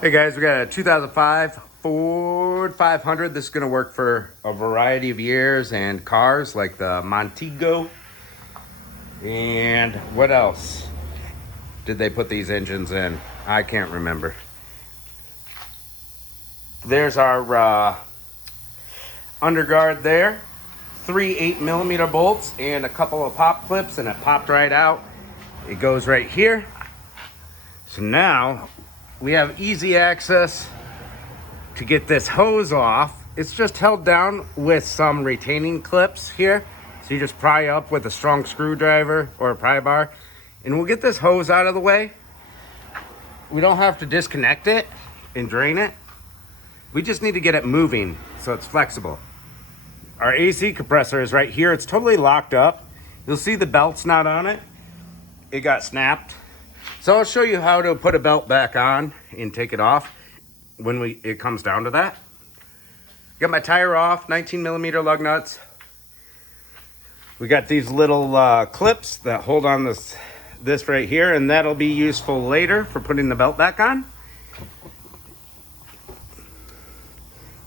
Hey guys, we got a 2005 Ford 500. This is going to work for a variety of years and cars like the Montego. And what else did they put these engines in? I can't remember. There's our underguard there. 3 8mm bolts and a couple of pop clips, and it popped right out. It goes right here. So now we have easy access to get this hose off. It's just held down with some retaining clips here. So you just pry up with a strong screwdriver or a pry bar, and we'll get this hose out of the way. We don't have to disconnect it and drain it. We just need to get it moving so it's flexible. Our AC compressor is right here. It's totally locked up. You'll see the belt's not on it. It got snapped. So I'll show you how to put a belt back on and take it off when it comes down to that. Got my tire off, 19mm lug nuts. We got these little clips that hold on this right here, and that'll be useful later for putting the belt back on.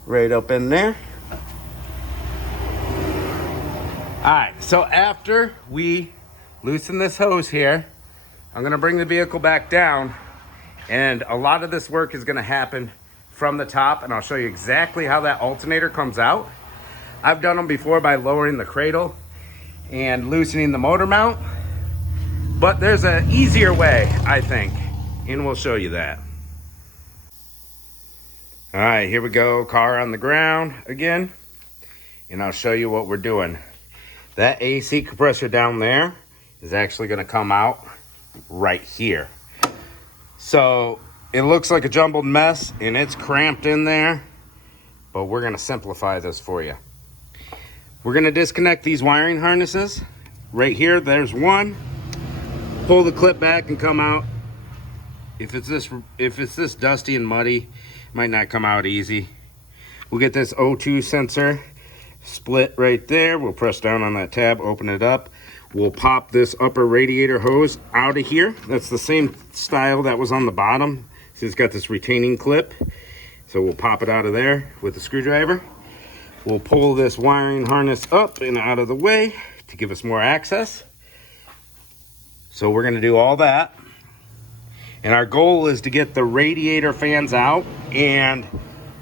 Right up in there. All right, so after we loosen this hose here, I'm gonna bring the vehicle back down, and a lot of this work is gonna happen from the top, and I'll show you exactly how that alternator comes out. I've done them before by lowering the cradle and loosening the motor mount, but there's an easier way, I think, and we'll show you that. All right, here we go, car on the ground again, and I'll show you what we're doing. That AC compressor down there is actually gonna come out right here. So it looks like a jumbled mess and it's cramped in there, but we're gonna simplify this for you. We're gonna disconnect these wiring harnesses. Right here, there's one. Pull the clip back and come out. If it's this dusty and muddy, it might not come out easy. We'll get this O2 sensor split right there. We'll press down on that tab, open it up. We'll pop this upper radiator hose out of here. That's the same style that was on the bottom. So it's got this retaining clip. So we'll pop it out of there with a screwdriver. We'll pull this wiring harness up and out of the way to give us more access. So we're gonna do all that. And our goal is to get the radiator fans out, and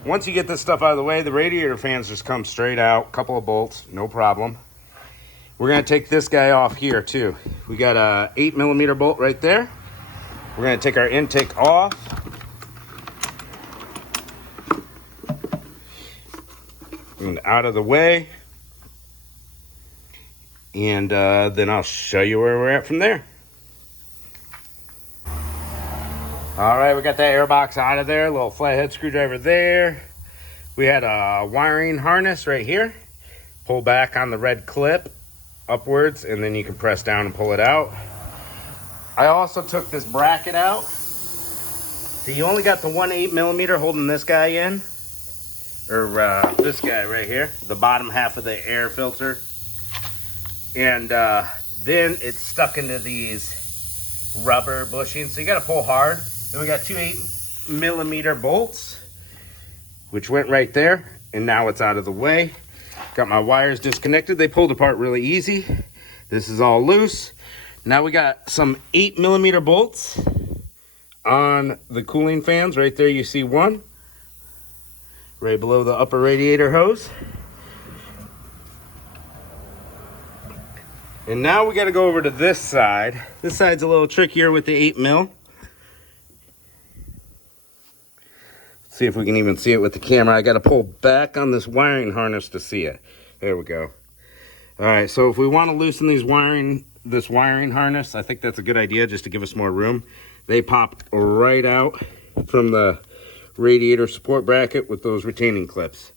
once you get this stuff out of the way, the radiator fans just come straight out, couple of bolts, no problem. We're gonna take this guy off here too. We got a 8mm bolt right there. We're gonna take our intake off. And out of the way. And then I'll show you where we're at from there. All right, we got that air box out of there, little flathead screwdriver there. We had a wiring harness right here. Pull back on the red clip upwards, and then you can press down and pull it out. I also took this bracket out. So you only got the 1 8mm holding this guy in, or this guy right here, the bottom half of the air filter. And then it's stuck into these rubber bushings, so you gotta pull hard. Then we got 2 8mm bolts, which went right there, and now it's out of the way. Got my wires disconnected. They pulled apart really easy. This is all loose. Now we got some 8mm bolts on the cooling fans. Right there you see one, right below the upper radiator hose. And now we got to go over to this side. This side's a little trickier with the 8mm. See if we can even see it with the camera. I got to pull back on this wiring harness to see it. There we go. All right, so if we want to loosen this wiring harness, I think that's a good idea just to give us more room. They pop right out from the radiator support bracket with those retaining clips.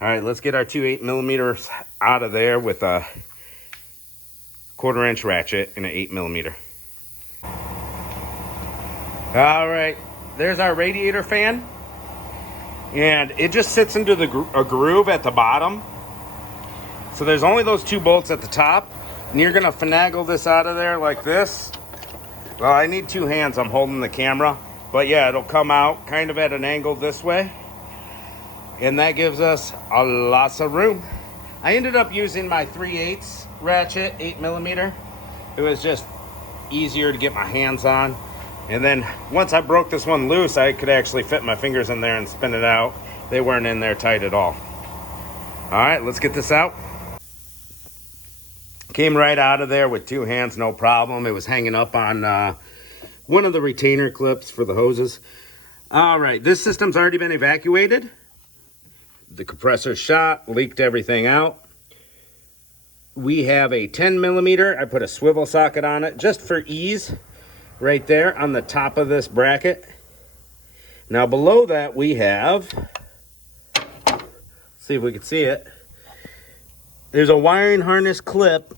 All right, let's get our 2 8mm out of there with a 1/4" ratchet and an 8mm. All right, there's our radiator fan. And it just sits into a groove at the bottom. So there's only those 2 bolts at the top, and you're gonna finagle this out of there like this. Well, I need 2 hands. I'm holding the camera. But yeah, it'll come out kind of at an angle this way. And that gives us a lots of room. I ended up using my 3/8 ratchet, 8mm. It was just easier to get my hands on. And then once I broke this one loose, I could actually fit my fingers in there and spin it out. They weren't in there tight at all. All right, let's get this out. Came right out of there with 2 hands, no problem. It was hanging up on one of the retainer clips for the hoses. All right, this system's already been evacuated. The compressor shot, leaked everything out. We have a 10mm. I put a swivel socket on it just for ease right there on the top of this bracket. Now below that we have, let's see if we can see it. There's a wiring harness clip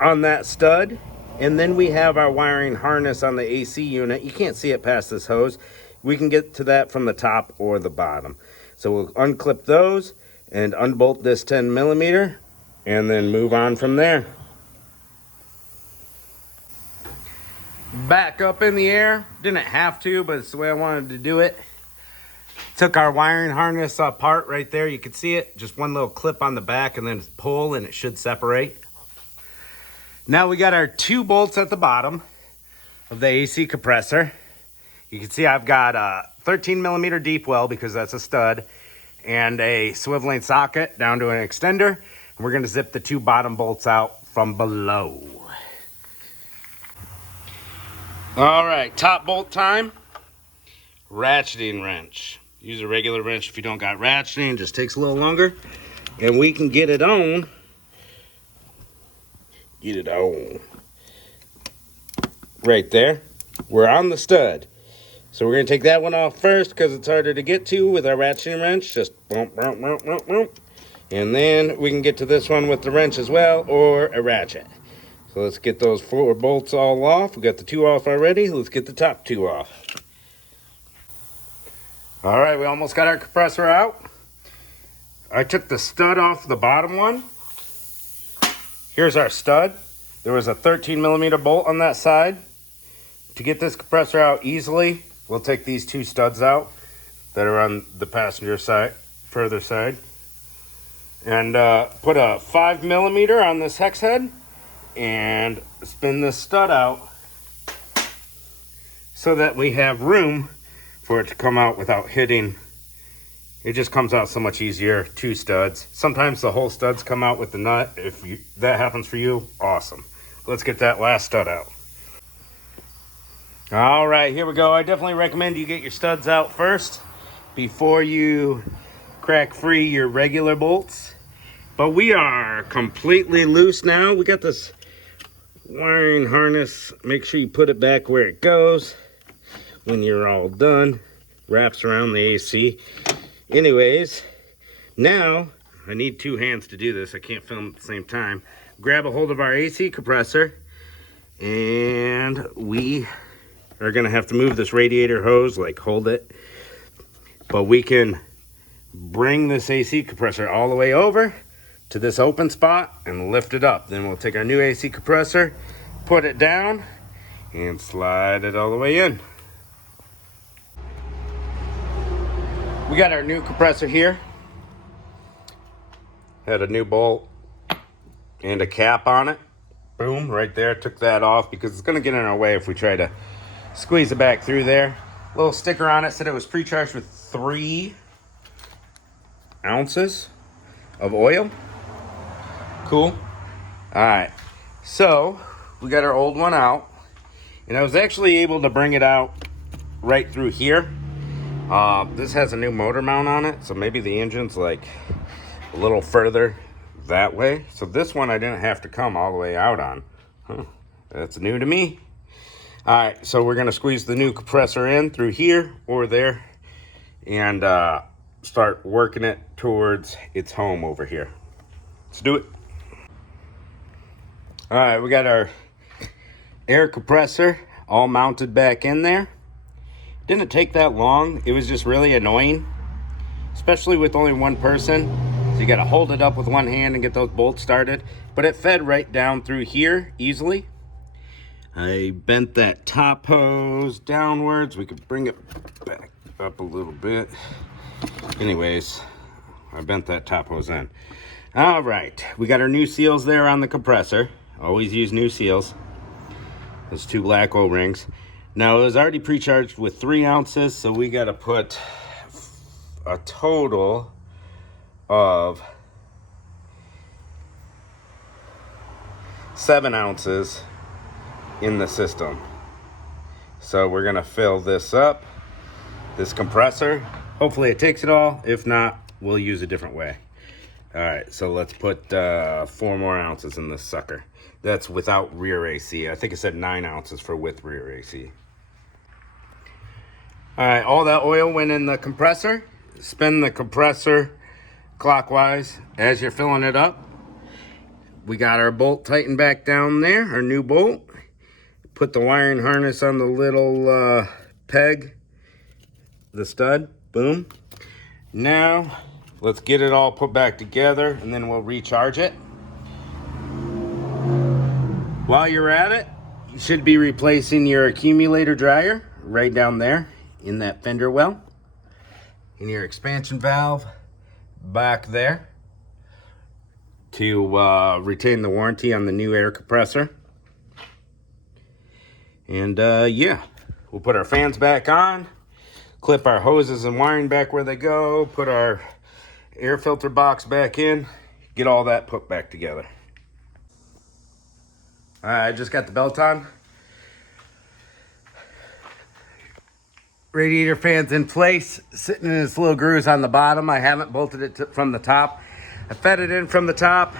on that stud, and then we have our wiring harness on the AC unit. You can't see it past this hose. We can get to that from the top or the bottom. So we'll unclip those and unbolt this 10mm and then move on from there. Back up in the air. Didn't have to, but it's the way I wanted to do it. Took our wiring harness apart right there. You can see it. Just one little clip on the back and then pull and it should separate. Now we got our 2 bolts at the bottom of the AC compressor. You can see I've got a 13mm deep well because that's a stud and a swiveling socket down to an extender. And we're gonna zip the 2 bottom bolts out from below. All right, top bolt time. Ratcheting wrench. Use a regular wrench if you don't got ratcheting, it just takes a little longer. And we can get it on. Get it on. Right there. We're on the stud. So we're gonna take that one off first because it's harder to get to with our ratcheting wrench. Just bump, bump, bump, bump, bump. And then we can get to this one with the wrench as well, or a ratchet. So let's get those 4 bolts all off. We got the 2 off already. Let's get the top 2 off. All right, we almost got our compressor out. I took the stud off the bottom one. Here's our stud. There was a 13mm bolt on that side. To get this compressor out easily, we'll take these 2 studs out that are on the passenger side, further side. And put a 5mm on this hex head and spin this stud out so that we have room for it to come out without hitting. It just comes out so much easier. 2 studs. Sometimes the whole studs come out with the nut. If that happens for you, awesome. Let's get that last stud out. All right, here we go. I definitely recommend you get your studs out first before you crack free your regular bolts. But we are completely loose now. We got this wiring harness. Make sure you put it back where it goes when you're all done. Wraps around the AC. Anyways, now I need 2 hands to do this. I can't film at the same time. Grab a hold of our AC compressor and we are gonna have to move this radiator hose, like hold it. But we can bring this AC compressor all the way over to this open spot and lift it up. Then we'll take our new AC compressor, put it down and slide it all the way in. We got our new compressor here. Had a new bolt and a cap on it. Boom, right there. Took that off because it's gonna get in our way if we try to squeeze it back through there. Little sticker on it said it was pre-charged with 3 ounces of oil. Cool. All right, so we got our old one out and I was actually able to bring it out right through here. This has a new motor mount on it, so maybe the engine's like a little further that way. So this one I didn't have to come all the way out on. Huh, that's new to me. All right, so we're gonna squeeze the new compressor in through here or there and start working it towards its home over here. Let's do it. All right, we got our air compressor all mounted back in there. Didn't take that long. It was just really annoying, especially with only one person. So you got to hold it up with one hand and get those bolts started. But it fed right down through here easily. I bent that top hose downwards. We could bring it back up a little bit. Anyways, I bent that top hose in. All right, we got our new seals there on the compressor. Always use new seals. Those 2 black O-rings. Now, it was already pre-charged with 3 ounces, so we got to put a total of 7 ounces in the system. So we're gonna fill this up, this compressor. Hopefully it takes it all. If not, we'll use a different way. All right, so let's put 4 more ounces in this sucker. That's without rear AC. I think it said 9 ounces for with rear AC. All right, all that oil went in the compressor. Spin the compressor clockwise as you're filling it up. We got our bolt tightened back down there, our new bolt. Put the wiring harness on the little peg, the stud, boom. Now, let's get it all put back together and then we'll recharge it. While you're at it, you should be replacing your accumulator dryer right down there in that fender well. And your expansion valve back there to retain the warranty on the new air compressor. And yeah, we'll put our fans back on, clip our hoses and wiring back where they go, put our air filter box back in, get all that put back together. All right, I just got the belt on. Radiator fan's in place, sitting in its little grooves on the bottom. I haven't bolted it from the top. I fed it in from the top.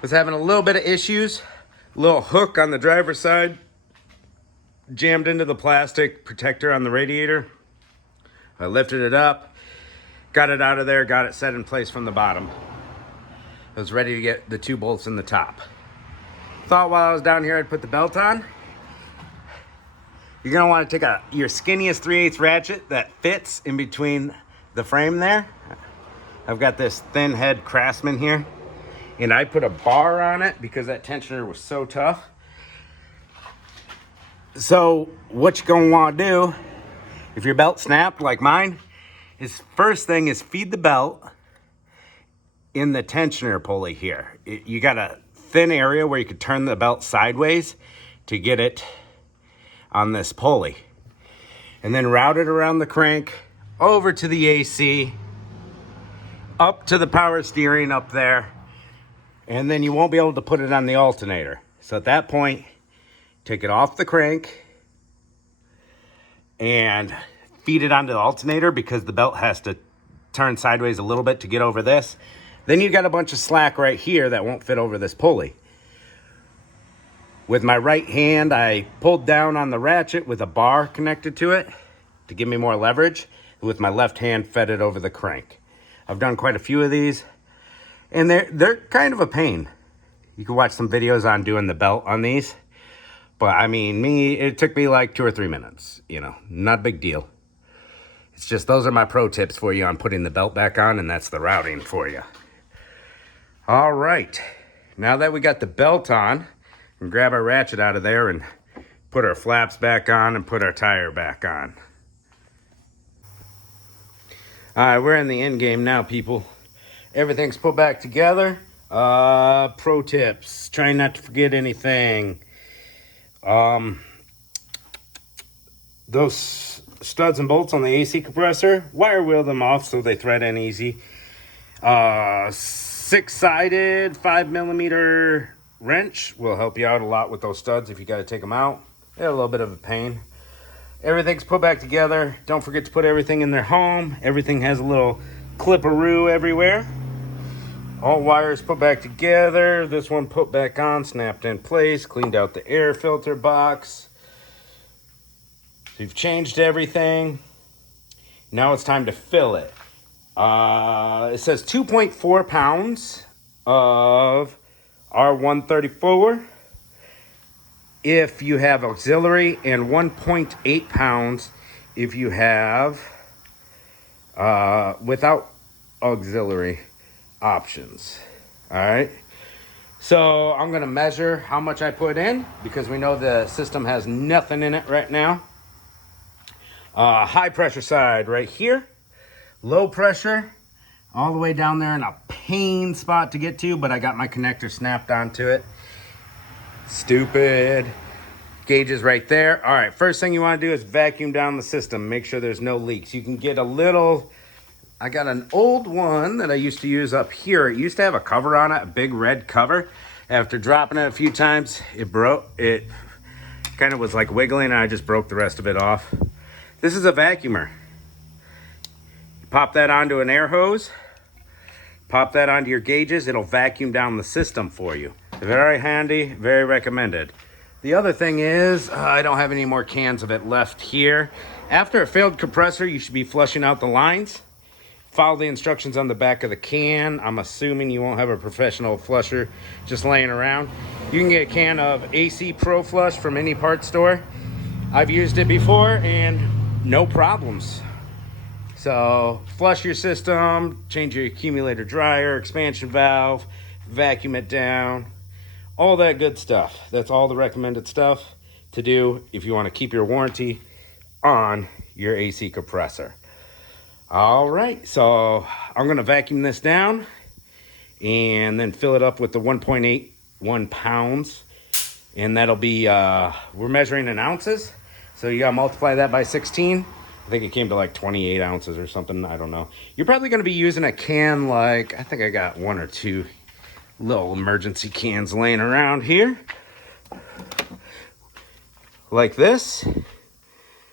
Was having a little bit of issues. Little hook on the driver's side jammed into the plastic protector on the radiator. I lifted it up, got it out of there, got it set in place from the bottom. I was ready to get the 2 bolts in the top. Thought while I was down here I'd put the belt on. You're gonna want to take your skinniest 3/8 ratchet that fits in between the frame there. I've got this thin head Craftsman here. And I put a bar on it because that tensioner was so tough. So what you're gonna wanna do, if your belt snapped like mine, is first thing is feed the belt in the tensioner pulley here. You got a thin area where you could turn the belt sideways to get it on this pulley. And then route it around the crank, over to the AC, up to the power steering up there, and then you won't be able to put it on the alternator. So at that point, take it off the crank and feed it onto the alternator because the belt has to turn sideways a little bit to get over this. Then you got a bunch of slack right here that won't fit over this pulley. With my right hand, I pulled down on the ratchet with a bar connected to it to give me more leverage. With my left hand, fed it over the crank. I've done quite a few of these. And they're kind of a pain. You can watch some videos on doing the belt on these. But I mean, it took me like 2 or 3 minutes. You know, not a big deal. It's just those are my pro tips for you on putting the belt back on, and that's the routing for you. All right. Now that we got the belt on, we can grab our ratchet out of there and put our flaps back on and put our tire back on. All right, we're in the end game now, people. Everything's put back together. Pro tips. Try not to forget anything. Those studs and bolts on the AC compressor, wire wheel them off so they thread in easy. 6-sided 5mm wrench will help you out a lot with those studs if you got to take them out. They're a little bit of a pain. Everything's put back together. Don't forget to put everything in their home. Everything has a little clipperoo everywhere. All wires put back together. This one put back on, snapped in place, cleaned out the air filter box. We've changed everything. Now it's time to fill it. It says 2.4 pounds of R134 if you have auxiliary, and 1.8 pounds if you have without auxiliary options. All right, So I'm gonna measure how much I put in because we know the system has nothing in it right now. High pressure side right here. Low pressure all the way down there in a pain spot to get to, but I got my connector snapped onto it. Stupid. Gauges right there. All right, first thing you want to do is vacuum down the system. Make sure there's no leaks. You can get a little, I got an old one that I used to use up here. It used to have a cover on it, a big red cover. After dropping it a few times, it broke. It kind of was like wiggling and I just broke the rest of it off. This is a vacuumer. Pop that onto an air hose. Pop that onto your gauges. It'll vacuum down the system for you. Very handy, very recommended. The other thing is, I don't have any more cans of it left here. After a failed compressor, you should be flushing out the lines. Follow the instructions on the back of the can. I'm assuming you won't have a professional flusher just laying around. You can get a can of AC Pro Flush from any parts store. I've used it before and no problems. So flush your system, change your accumulator dryer, expansion valve, vacuum it down. All that good stuff. That's all the recommended stuff to do if you want to keep your warranty on your AC compressor. All right, so I'm going to vacuum this down and then fill it up with the 1.81 pounds. And that'll be, we're measuring in ounces. So you got to multiply that by 16. I think it came to like 28 ounces or something. I don't know. You're probably going to be using a can like, I think I got one or two little emergency cans laying around here like this,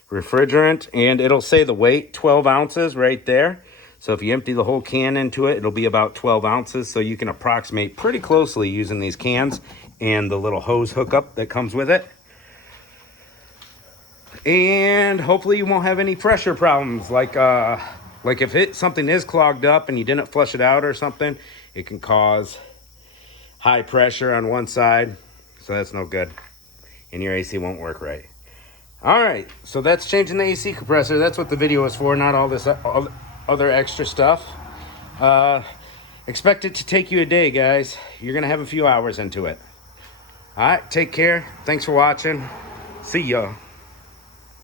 refrigerant, and it'll say the weight 12 ounces right there. So if you empty the whole can into it, it'll be about 12 ounces. So you can approximate pretty closely using these cans and the little hose hookup that comes with it. And hopefully you won't have any pressure problems like if something is clogged up and you didn't flush it out or something, it can cause high pressure on one side, so that's no good, and your AC won't work right. All right, so that's changing the AC compressor. That's what the video is for, not all this other extra stuff. Expect it to take you a day, guys. You're gonna have a few hours into it. All right, take care. Thanks for watching. See ya.